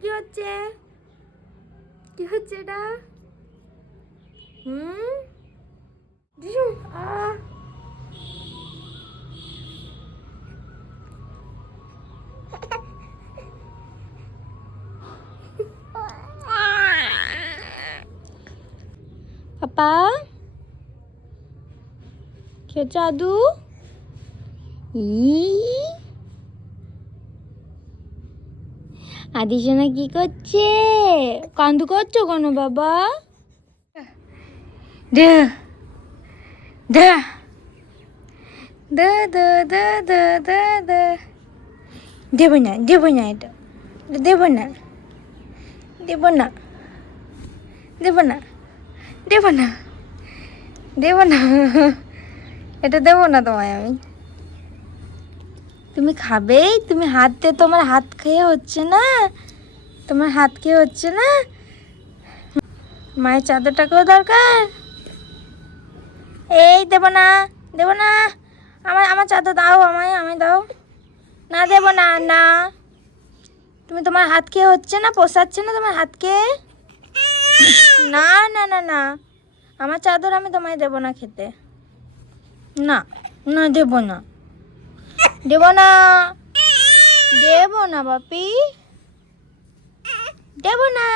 কি হচ্ছে? কি হচ্ছে এটা? ডিসুম, পাপা কি হচ্ছে আদু? আদি সোনা কি করছে? কান্দু করছো কেন বাবা? দে দে দে দে দে দে দে দে। দেব না এটা দেব না দেব না দেব না দেব না দেব না এটা দেবো না তোমায় আমি। তুমি খাবে? তুমি হাতে, তোমার হাত খেয়ে হচ্ছে না? তোমার হাত খেয়ে হচ্ছে না? মায়ের চাদরটাকেও দরকার। এই দেব না, দেব না। আমার চাদর দাও, আমায় দাও। না দেব না, না। তুমি তোমার হাত খেয়ে হচ্ছে না? পোষাচ্ছে না তোমার হাতকে? না না না না, আমার চাদর আমি তোমায় দেব না খেতে। না না, দেব না, দেব না, দেব না বাপি, দেব না।